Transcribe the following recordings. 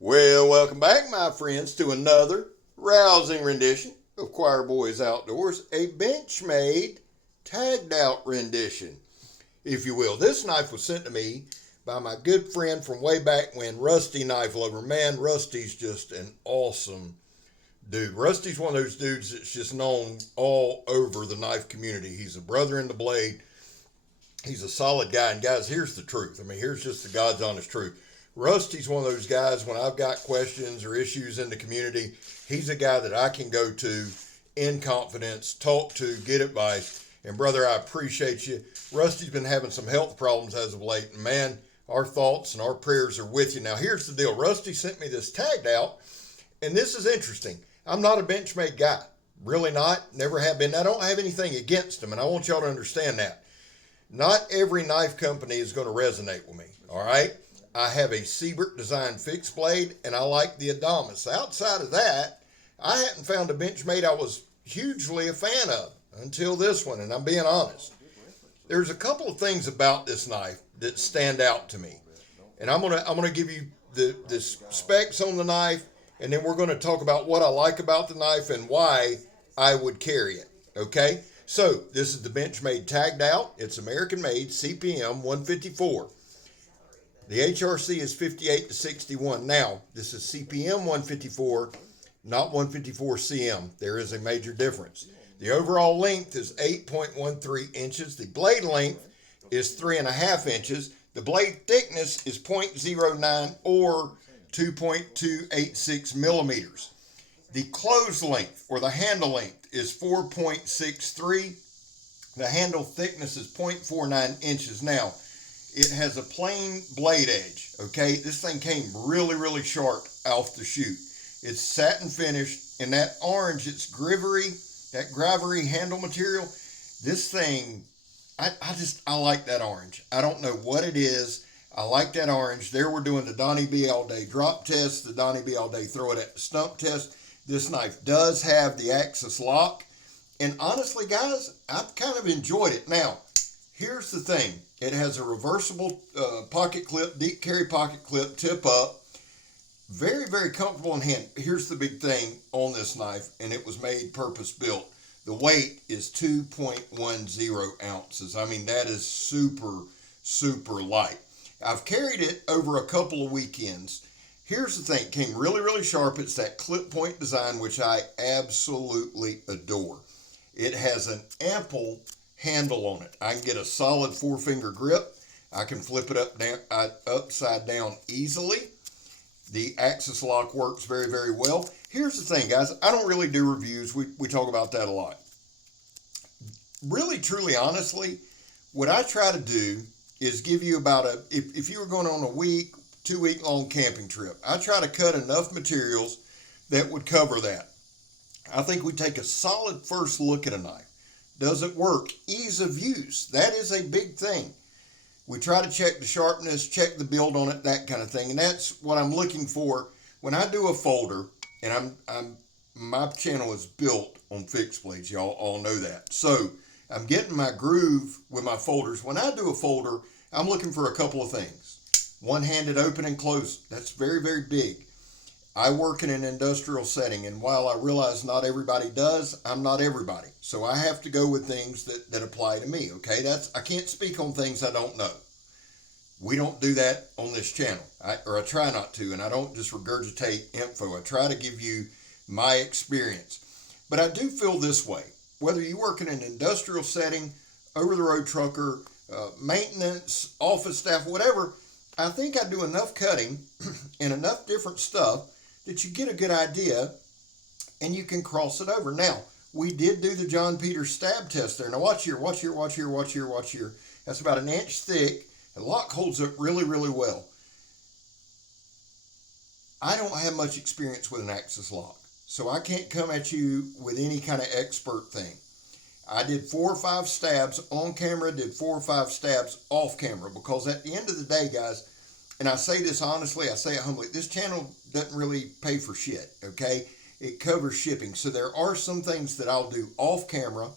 Well, welcome back, my friends, to another rousing rendition of Choir Boys Outdoors, a Benchmade tagged out rendition, if you will. This knife was sent to me by my good friend from way back when, Rusty Knife Lover. Man, Rusty's just an awesome dude. Rusty's one of those dudes that's just known all over the knife community. He's a brother in the blade. He's a solid guy. And guys, here's the truth. Here's just the God's honest truth. Rusty's one of those guys, when I've got questions or issues in the community, he's a guy that I can go to in confidence, talk to, get advice. And brother, I appreciate you. Rusty's been having some health problems as of late. And man, our thoughts and our prayers are with you. Now, here's the deal. Rusty sent me this tagged out, and this is interesting. I'm not a Benchmade guy. Really not. Never have been. I don't have anything against them, and I want y'all to understand that. Not every knife company is going to resonate with me, all right? I have a Siebert design fixed blade, and I like the Adamas. Outside of that, I hadn't found a Benchmade I was hugely a fan of until this one, and I'm being honest. There's a couple of things about this knife that stand out to me, and I'm gonna give you the specs on the knife, and then we're going to talk about what I like about the knife and why I would carry it. Okay, so this is the Benchmade tagged out. It's American made, CPM 154. The HRC is 58 to 61. Now, this is CPM 154, not 154 CM. There is a major difference. The overall length is 8.13 inches. The blade length is 3.5 inches. The blade thickness is 0.09 or 2.286 millimeters. The close length, or the handle length, is 4.63. The handle thickness is 0.49 inches. Now, it has a plain blade edge, okay? This thing came really, really sharp off the chute. It's satin finished, and that orange, it's that gravery handle material. This thing, I like that orange. I don't know what it is. I like that orange. There we're doing the Donnie B all day drop test, the Donnie B all day throw it at the stump test. This knife does have the axis lock. And honestly, guys, I've kind of enjoyed it. Now, here's the thing. It has a reversible pocket clip, deep carry pocket clip, tip up. Very, very comfortable in hand. Here's the big thing on this knife, and it was made purpose built. The weight is 2.10 ounces. That is super, super light. I've carried it over a couple of weekends. Here's the thing. It came really, really sharp. It's that clip point design, which I absolutely adore. It has an ample handle on it. I can get a solid 4-finger grip. I can flip it upside down easily. The axis lock works very, very well. Here's the thing, guys. I don't really do reviews. We talk about that a lot. Really, truly, honestly, what I try to do is give you about if you were going on a 2-week long camping trip, I try to cut enough materials that would cover that. I think we take a solid first look at a knife. Does it work? Ease of use. That is a big thing. We try to check the sharpness, check the build on it, that kind of thing. And that's what I'm looking for when I do a folder. And my channel is built on fixed blades. Y'all all know that. So I'm getting my groove with my folders. When I do a folder, I'm looking for a couple of things. One-handed open and close. That's very, very big. I work in an industrial setting, and while I realize not everybody does, I'm not everybody. So I have to go with things that apply to me, okay? I can't speak on things I don't know. We don't do that on this channel, I try not to, and I don't just regurgitate info. I try to give you my experience. But I do feel this way. Whether you work in an industrial setting, over-the-road trucker, maintenance, office staff, whatever, I think I do enough cutting and enough different stuff that you get a good idea and you can cross it over. Now, we did do the John Peters stab test there. Now watch here, watch here, watch here, watch here, watch here. That's about 1 inch thick. The lock holds up really, really well. I don't have much experience with an axis lock, so I can't come at you with any kind of expert thing. I did 4 or 5 stabs on camera, did 4 or 5 stabs off camera, because at the end of the day, guys, and I say this honestly, I say it humbly, this channel doesn't really pay for shit, okay? It covers shipping. So there are some things that I'll do off camera,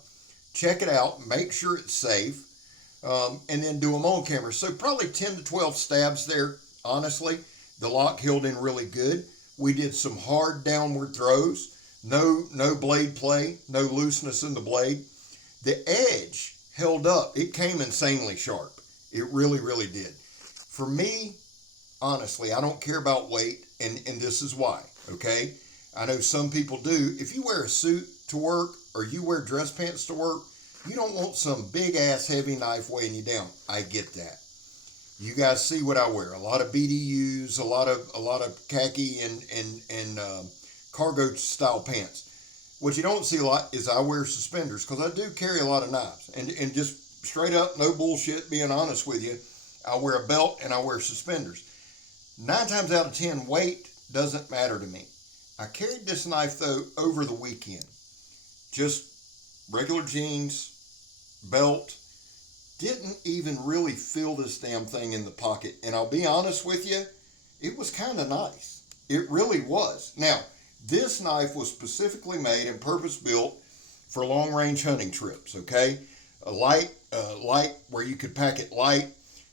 check it out, make sure it's safe, and then do them on camera. So probably 10 to 12 stabs there, honestly. The lock held in really good. We did some hard downward throws. No blade play, no looseness in the blade. The edge held up. It came insanely sharp. It really, really did. For me, honestly, I don't care about weight, and this is why, okay? I know some people do. If you wear a suit to work or you wear dress pants to work, you don't want some big-ass heavy knife weighing you down. I get that. You guys see what I wear. A lot of BDUs, a lot of khaki and cargo-style pants. What you don't see a lot is I wear suspenders because I do carry a lot of knives. And just straight up, no bullshit, being honest with you, I wear a belt and I wear suspenders. 9 times out of 10, weight doesn't matter to me. I carried this knife, though, over the weekend. Just regular jeans, belt. Didn't even really feel this damn thing in the pocket. And I'll be honest with you, it was kind of nice. It really was. Now, this knife was specifically made and purpose-built for long-range hunting trips, okay? A light where you could pack it light,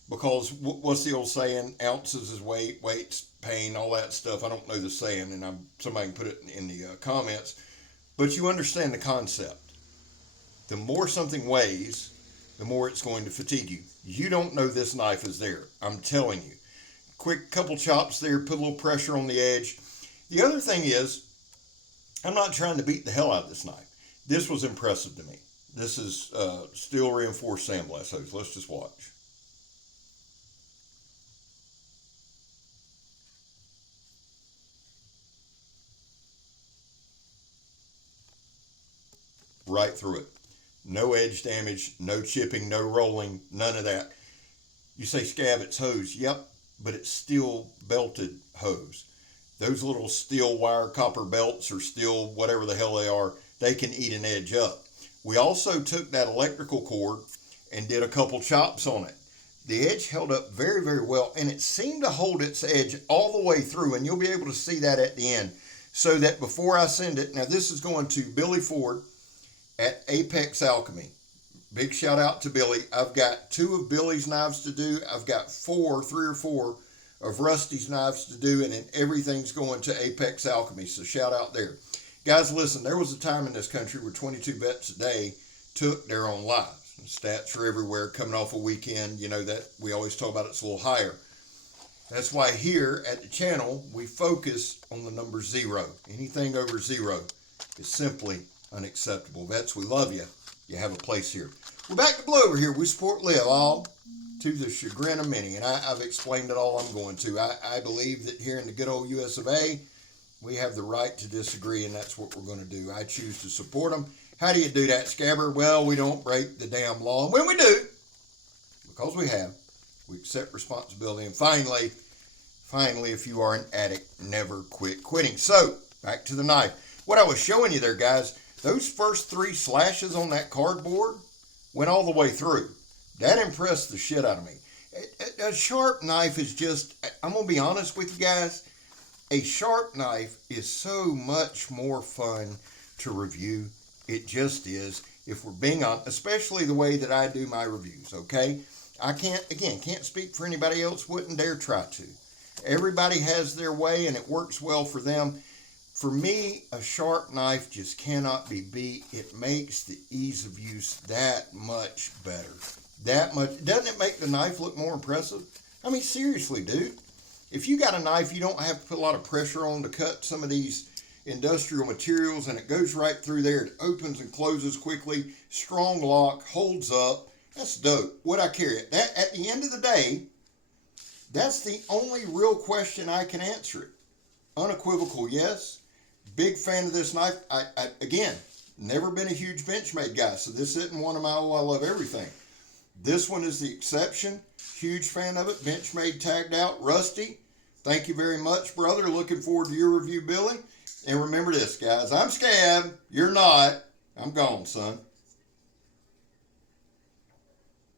because what's the old saying? Ounces is weight, weight's pain, all that stuff. I don't know the saying, and somebody can put it in the comments. But you understand the concept. The more something weighs, the more it's going to fatigue you. You don't know this knife is there. I'm telling you. Quick couple chops there, put a little pressure on the edge. The other thing is, I'm not trying to beat the hell out of this knife. This was impressive to me. This is steel reinforced sandblast hose. Let's just watch. Right through it. No edge damage, no chipping, no rolling, none of that. You say, Scab, it's hose. Yep, but it's steel belted hose. Those little steel wire copper belts or steel whatever the hell they are, they can eat an edge up. We also took that electrical cord and did a couple chops on it. The edge held up very, very well, and it seemed to hold its edge all the way through, and you'll be able to see that at the end. So that before I send it, now this is going to Billy Ford at Apex Alchemy. Big shout out to Billy. I've got 2 of Billy's knives to do. I've got 3 or 4 of Rusty's knives to do, and then everything's going to Apex Alchemy. So shout out there. Guys, listen, there was a time in this country where 22 vets a day took their own lives. Stats are everywhere coming off a weekend. You know that we always talk about it's a little higher. That's why here at the channel, we focus on the number 0. Anything over 0 is simply unacceptable. Vets, we love you. You have a place here. We're back to blue over here. We support live, all to the chagrin of many. And I've explained it all I'm going to. I believe that here in the good old US of A, we have the right to disagree, and that's what we're going to do. I choose to support them. How do you do that, Scabber? Well, we don't break the damn law. And when we do, because we have, we accept responsibility. And finally, if you are an addict, never quit quitting. So, back to the knife. What I was showing you there, guys, those first 3 slashes on that cardboard went all the way through. That impressed the shit out of me. A sharp knife is just, I'm going to be honest with you guys, a sharp knife is so much more fun to review. It just is, if we're being honest, especially the way that I do my reviews, okay? I can't speak for anybody else, wouldn't dare try to. Everybody has their way and it works well for them. For me, a sharp knife just cannot be beat. It makes the ease of use that much better. That much. Doesn't it make the knife look more impressive? I mean, seriously, dude. If you got a knife you don't have to put a lot of pressure on to cut some of these industrial materials, and it goes right through there. It opens and closes quickly. Strong lock, holds up. That's dope. Would I carry it? That, at the end of the day, that's the only real question I can answer it. Unequivocal yes. Big fan of this knife. I again, never been a huge Benchmade guy, so this isn't one of my, oh, I love everything. This one is the exception. Huge fan of it. Benchmade Tagged Out. Rusty, thank you very much, brother. Looking forward to your review, Billy. And remember this, guys. I'm Scab. You're not. I'm gone, son.